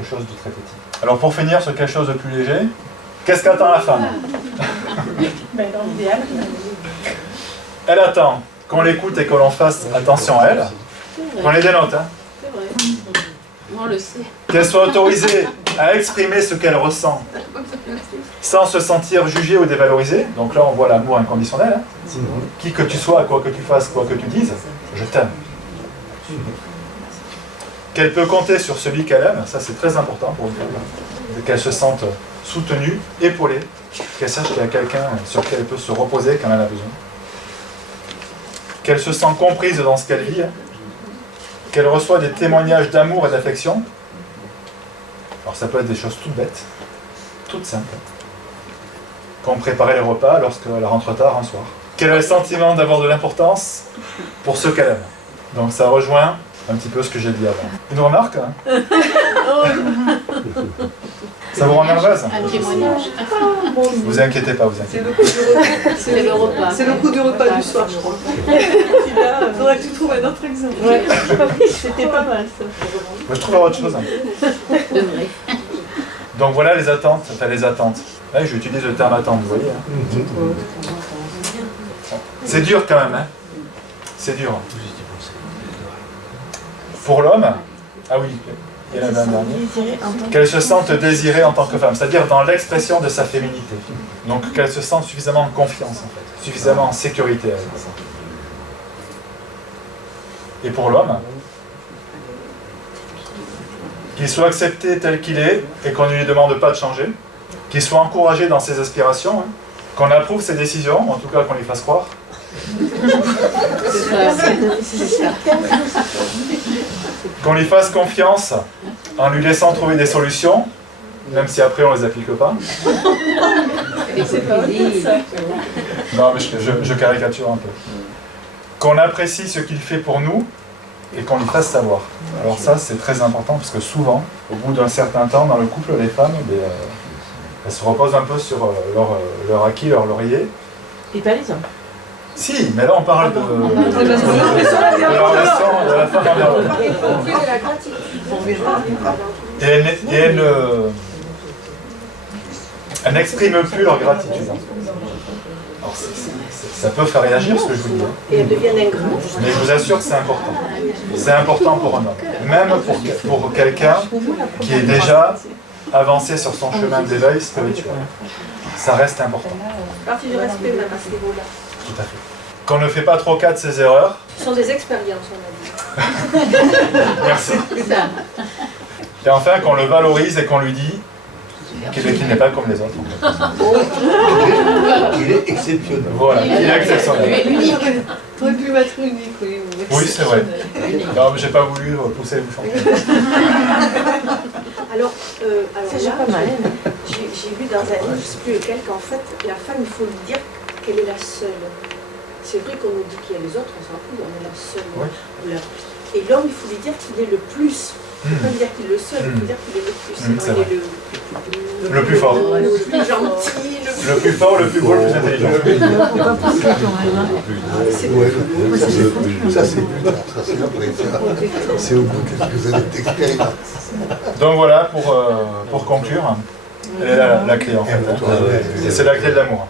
quelque chose de très petit. Alors pour finir sur quelque chose de plus léger, qu'est-ce qu'attend la femme? Elle attend qu'on l'écoute et que l'on fasse attention à elle. Prenez des notes. Hein. C'est vrai. On le sait. Qu'elle soit autorisée à exprimer ce qu'elle ressent sans se sentir jugée ou dévalorisée. Donc là, on voit l'amour inconditionnel. Hein. Qui que tu sois, quoi que tu fasses, quoi que tu dises, je t'aime. Qu'elle peut compter sur celui qu'elle aime, ça c'est très important pour une femme. Qu'elle se sente soutenue, épaulée, qu'elle sache qu'il y a quelqu'un sur qui elle peut se reposer quand elle en a besoin. Qu'elle se sent comprise dans ce qu'elle vit. Hein. Qu'elle reçoit des témoignages d'amour et d'affection. Alors ça peut être des choses toutes bêtes, toutes simples. Comme préparer les repas lorsqu'elle rentre tard un soir. Qu'elle a le sentiment d'avoir de l'importance pour ceux qu'elle aime. Donc ça rejoint un petit peu ce que j'ai dit avant. Une remarque hein. Ça vous rend nerveuse? Un témoignage. Vous inquiétez pas, vous inquiétez pas. C'est le repas. C'est le coup du repas du soir, je crois. Il faudrait que tu trouves un autre exemple. Ouais. C'était pas mal ça. Moi je trouve autre chose. Hein. De vrai. Donc voilà les attentes, enfin les attentes. Là je utilise le terme attente, vous voyez. Hein. C'est dur quand même, hein. C'est dur. Pour l'homme, ah oui, il y en avait un dernier, qu'elle se sente désirée en tant que femme, c'est-à-dire dans l'expression de sa féminité. Donc qu'elle se sente suffisamment en confiance, en fait, suffisamment en sécurité avec ça. Et pour l'homme, qu'il soit accepté tel qu'il est et qu'on ne lui demande pas de changer, qu'il soit encouragé dans ses aspirations, hein, qu'on approuve ses décisions, en tout cas qu'on lui fasse croire. Qu'on lui fasse confiance en lui laissant trouver des solutions, même si après on ne les applique pas. Non, mais je caricature un peu. Qu'on apprécie ce qu'il fait pour nous et qu'on lui fasse savoir. Alors ça, c'est très important parce que souvent, au bout d'un certain temps, dans le couple, les femmes, elles se reposent un peu sur leur acquis, leur laurier. Et pas les hommes. Si, mais là on parle de la relation de la femme envers l'homme. Et elles n'expriment plus leur gratitude. Alors ça peut faire réagir ce que je vous dis. Et elles deviennent ingrates. Mais je vous assure que c'est important. C'est important pour un homme. Même pour quelqu'un qui est déjà avancé sur son chemin d'éveil spirituel. Ça reste important. Partie du respect même à ce niveau-là. Tout à fait. Qu'on ne fait pas trop cas de ses erreurs. Ce sont des expériences, on a dit. Merci. Et enfin, qu'on le valorise et qu'on lui dit qu'il n'est pas comme les autres. Il est exceptionnel. Voilà, il est exceptionnel. Unique. T'aurais pu mettre unique, oui. Oui, c'est vrai. Non, mais j'ai pas voulu pousser le bouchon. Alors C'est là, pas mal. j'ai vu dans un livre, je ne sais plus lequel, qu'en fait, la femme, il faut lui dire qu'elle est la seule. C'est vrai qu'on nous dit qu'il y a les autres, on s'en fout, on est la seule. Oui. Et l'homme, il faut lui dire qu'il est le plus. Il ne faut pas lui dire qu'il est le seul, il faut dire qu'il est le plus. C'est Il vrai. est Le plus fort. le plus gentil, Le plus fort, le plus beau, le plus intelligent. Ça c'est plus tard, ça c'est après. C'est au bout de quelques années d'expérience. Donc voilà, pour conclure, elle est la clé en fait. Et c'est la clé de l'amour.